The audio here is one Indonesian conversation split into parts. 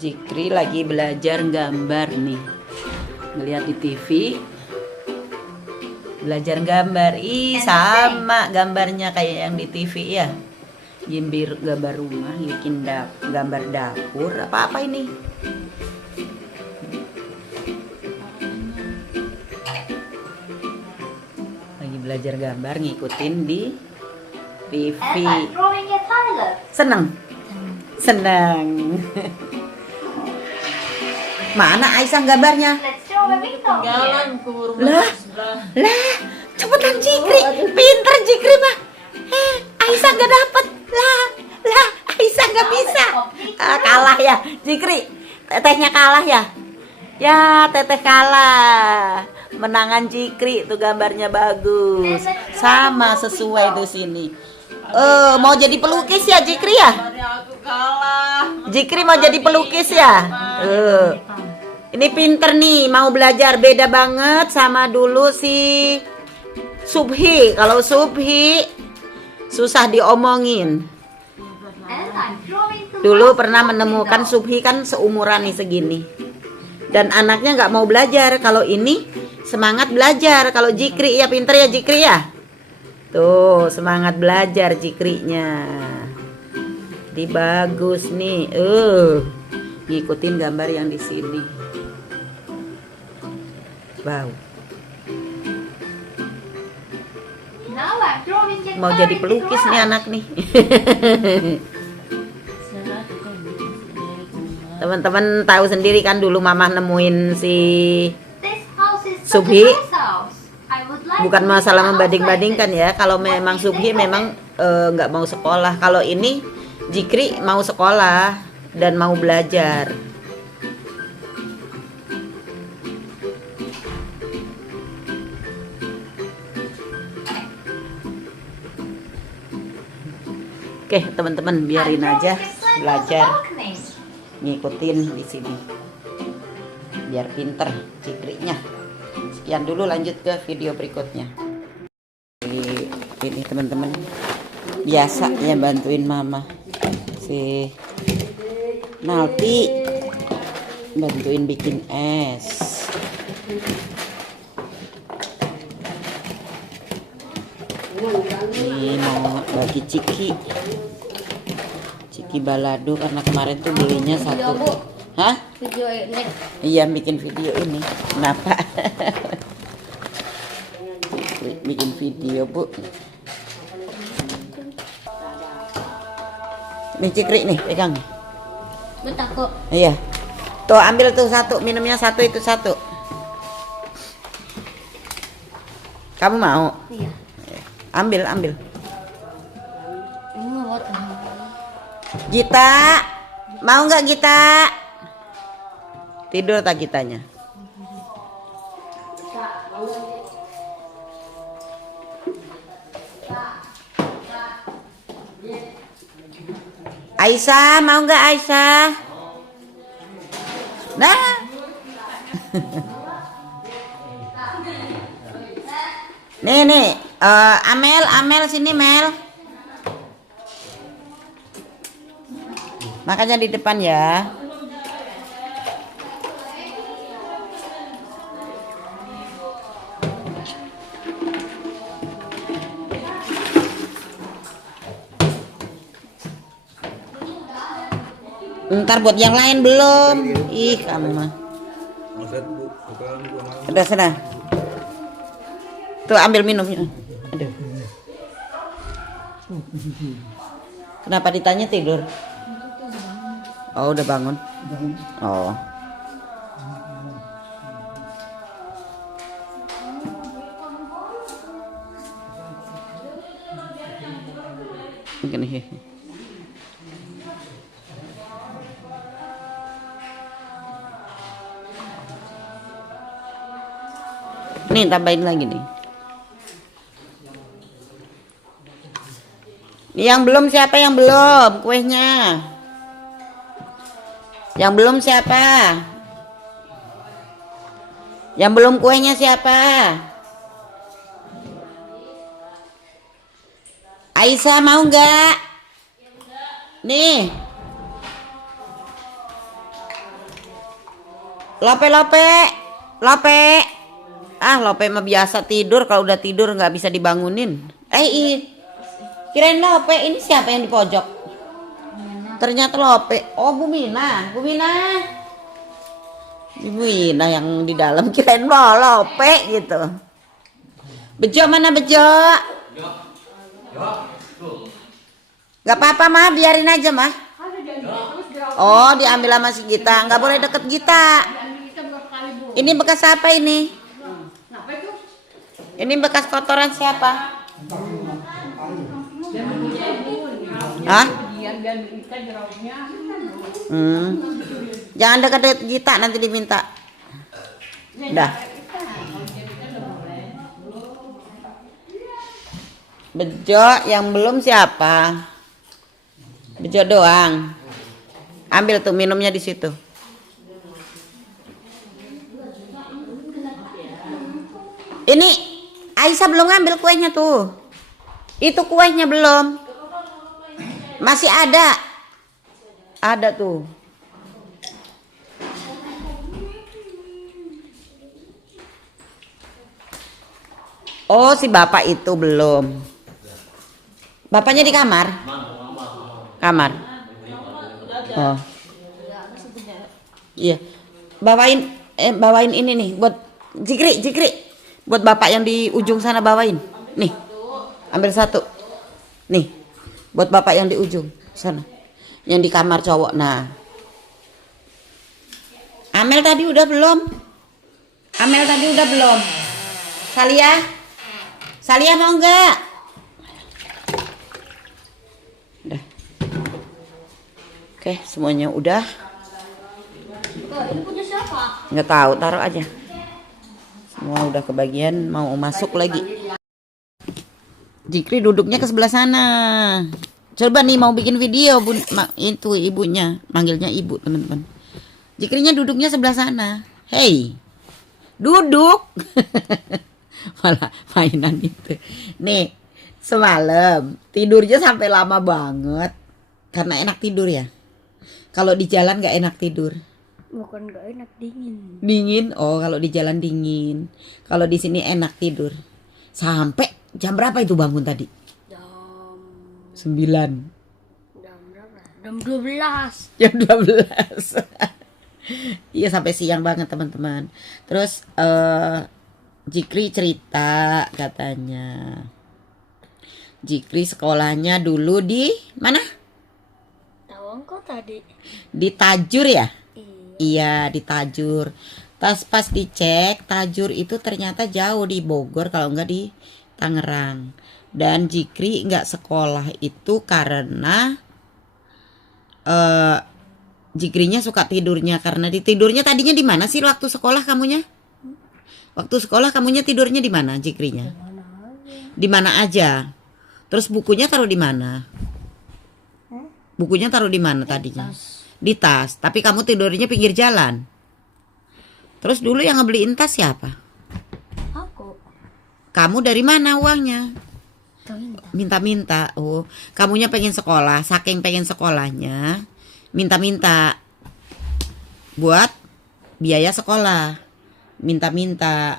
Jikri lagi belajar gambar nih. Ngeliat di TV. Belajar gambar. Ih, sama gambarnya kayak yang di TV ya. Jimbir gambar rumah, bikin gambar dapur. Apa-apa ini? Lagi belajar gambar, ngikutin di TV. Seneng? Seneng. Mana Aisyah gambarnya? Lah, cepetan Jikri, pinter Jikri mah. Aisyah gak dapet. Lah, Aisyah gak bisa. Kalah ya, Jikri. Tetehnya kalah ya. Ya, teteh kalah. Menangan Jikri tuh gambarnya bagus. Sama sesuai tuh sini. Mau jadi pelukis ya Jikri ya? Jikri mau jadi pelukis ya? Ini pinter nih, mau belajar. Beda banget sama dulu si Subhi. Kalau Subhi susah diomongin. Dulu pernah menemukan Subhi kan seumuran nih segini. Dan anaknya nggak mau belajar. Kalau ini semangat belajar. Kalau Jikri ya pinter ya Jikri ya. Tuh semangat belajar Jikrinya. Jadi bagus nih. Ngikutin gambar yang di sini. Wow. Mau jadi pelukis nih anak nih. Teman-teman tahu sendiri kan dulu mama nemuin si Subhi. Bukan masalah membanding-bandingkan ya. Kalau memang Subhi memang nggak mau sekolah. Kalau ini Jikri mau sekolah dan mau belajar. Oke, teman-teman biarin aja belajar, ngikutin di sini, biar pinter Jikrinya. Sekian dulu, lanjut ke video berikutnya. Ini teman-teman, biasa ya bantuin mama si Nalti, bantuin bikin es. Ini mau bagi Ciki balado karena kemarin tuh belinya satu. Hah? Video ini. Iya, bikin video ini. Kenapa? Bikin video, Bu. Nih Cikri nih, pegang. Bentar kok. Iya. Tuh ambil tuh satu, minumnya satu, itu satu. Kamu mau? Iya. Ambil. Ini buat Gita, mau nggak Gita? Tidur tak Gitanya? Aisyah, mau nggak Aisyah? Nah. Nih, Amel sini Mel. Makanya di depan ya. Ntar buat yang lain belum. Ih, kamu mah. Udah sana. Tuh ambil minumnya. Aduh. Kenapa ditanya tidur? Oh, udah bangun. Oh. Begini. Nih tambahin lagi nih. Yang belum siapa yang belum kuenya? Yang belum siapa? Yang belum kuenya siapa? Aisyah mau nggak? Nih. Lope, Lope, Lope. Ah, Lope mah biasa tidur. Kalau udah tidur nggak bisa dibangunin. Kirain Lope. Ini siapa yang di pojok? Ternyata Lope. Oh, Bu Mina. Bu Mina. Ibu Ina yang di dalam, kirain Lope gitu. Bejo mana Bejo? Gak apa-apa mah, biarin aja mah. Oh, diambil sama si Gita. Nggak boleh deket Gita. Ini bekas apa ini? Ini bekas kotoran siapa? Hah? Jangan dekat-dekat Gita, nanti diminta. Dah. Bejo yang belum siapa? Bejo doang. Ambil tuh minumnya di situ. Ini Aisyah belum ngambil kuenya tuh. Itu kuenya belum. Masih ada. Ada tuh. Oh, si bapak itu belum. Bapaknya di kamar? Kamar. Oh. Iya. Bawain ini nih buat Jikri. Buat bapak yang di ujung sana bawain. Nih. Ambil satu. Nih. Buat bapak yang di ujung sana. Yang di kamar cowok. Nah. Amel tadi udah belum? Salia mau enggak? Udah. Oke, semuanya udah. Ini punya siapa? Nggak tahu, taruh aja. Semua udah kebagian, mau masuk lagi. Jikri duduknya ke sebelah sana. Coba nih mau bikin video, itu ibunya, manggilnya ibu teman-teman. Jikrinya duduknya sebelah sana. Hey, duduk. Malah mainan itu. Nih, semalam tidurnya sampai lama banget. Karena enak tidur ya. Kalau di jalan nggak enak tidur. Bukan gak enak, dingin. Dingin? Oh, kalau di jalan dingin. Kalau di sini enak tidur. Sampai jam berapa itu bangun tadi? Jam 9. Jam berapa? Jam 12. Jam 12. Iya, sampai siang banget teman-teman. Terus Jikri cerita katanya. Jikri sekolahnya dulu di mana? Tawang kok tadi? Di Tajur ya? Iya. Iya, di Tajur. Pas dicek, Tajur itu ternyata jauh di Bogor, kalau enggak di Tangerang. Dan Jikri enggak sekolah itu karena Jikrinya suka tidurnya. Karena tidurnya tadinya di mana sih waktu sekolah kamunya? Waktu sekolah kamunya tidurnya di mana Jikrinya? Di mana aja? Terus bukunya taruh di mana? Bukunya taruh di mana tadinya? Di tas. Tapi kamu tidurnya pinggir jalan. Terus dulu yang ngebeliin tas siapa? Aku. Kamu dari mana uangnya? Minta. Minta-minta. Oh, kamunya pengen sekolah, saking pengen sekolahnya, minta-minta buat biaya sekolah. Minta-minta.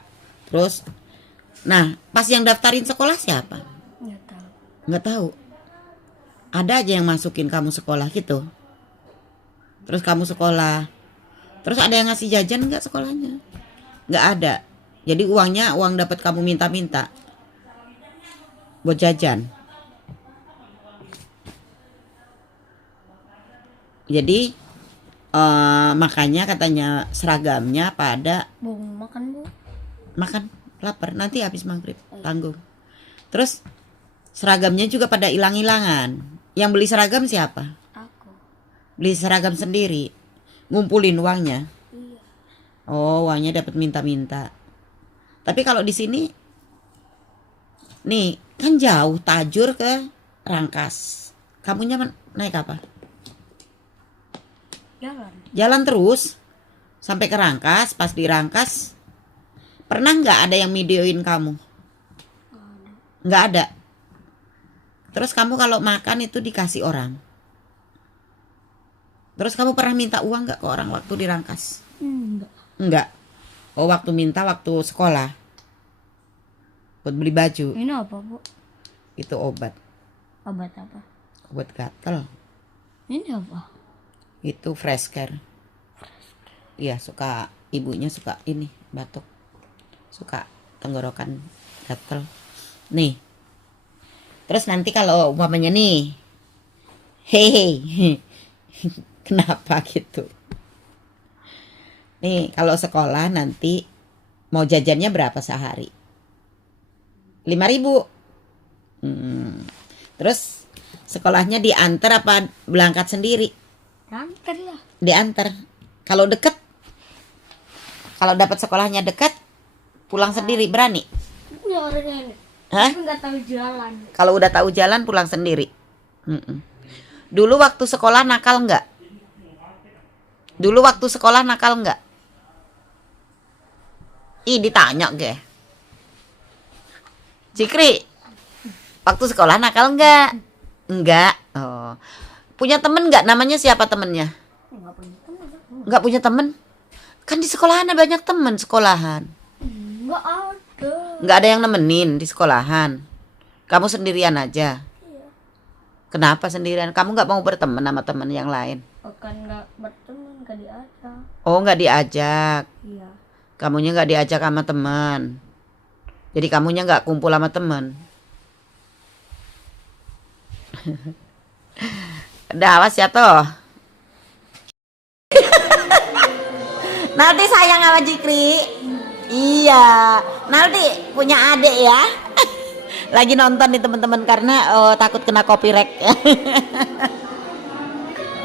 Terus nah, pas yang daftarin sekolah siapa? Nggak tahu. Nggak tahu. Ada aja yang masukin kamu sekolah gitu. Terus kamu sekolah. Terus ada yang ngasih jajan nggak sekolahnya? Nggak ada. Jadi uangnya uang dapat kamu minta-minta buat jajan. Jadi makanya katanya seragamnya pada Bu, makan Bu. makan, lapar nanti habis maghrib tanggung. Terus seragamnya juga pada hilang-hilangan. Yang beli seragam siapa? Aku. Beli seragam sendiri, ngumpulin uangnya. Iya. Oh, uangnya dapat minta-minta. Tapi kalau di sini nih kan jauh, Tajur ke Rangkas. Kamunya naik apa? Jalan terus sampai ke Rangkas. Pas di Rangkas pernah nggak ada yang videoin kamu? Nggak ada. Terus kamu kalau makan itu dikasih orang. Terus kamu pernah minta uang nggak ke orang waktu di Rangkas? Enggak. Enggak. Oh, waktu minta waktu sekolah. Buat beli baju. Ini apa, Bu? Itu obat. Obat apa? Obat gatel. Ini apa? Itu fresh care. Iya, ibunya suka ini batuk. Suka tenggorokan gatel. Nih. Terus nanti kalau umpamanya nih. Hehe. Kenapa gitu? Nih, kalau sekolah nanti mau jajannya berapa sehari? 5.000. Terus sekolahnya diantar apa berangkat sendiri? Ranter lah. Diantar. Kalau deket, kalau dapat sekolahnya dekat, pulang sendiri berani? Punya orangnya ini. Hah? Tapi nggak tahu jalan. Kalau udah tahu jalan pulang sendiri. Dulu waktu sekolah nakal nggak? Dulu waktu sekolah nakal nggak? Ih, ditanya ge. Cikri, waktu sekolah nakal nggak? Enggak. Oh. Punya temen nggak? Namanya siapa temennya? Nggak punya teman. Nggak punya temen? Kan di sekolahan ada banyak temen sekolahan. Nggak ada. Nggak ada yang nemenin di sekolahan. Kamu sendirian aja. Iya. Kenapa sendirian? Kamu nggak mau berteman sama teman yang lain? Bukan nggak berteman, nggak diajak. Oh, nggak diajak. Iya. Kamunya nggak diajak sama teman. Jadi kamunya nggak kumpul sama teman. Udah, awas ya toh. Nanti sayang sama Jikri. Iya, nanti punya adik ya. Lagi nonton nih teman-teman karena takut kena copyright.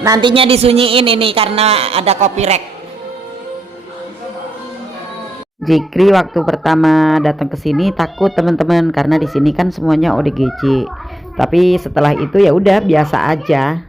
Nantinya disunyiin ini karena ada copyright. Jikri waktu pertama datang ke sini takut teman-teman karena di sini kan semuanya ODGJ. Tapi setelah itu ya udah biasa aja.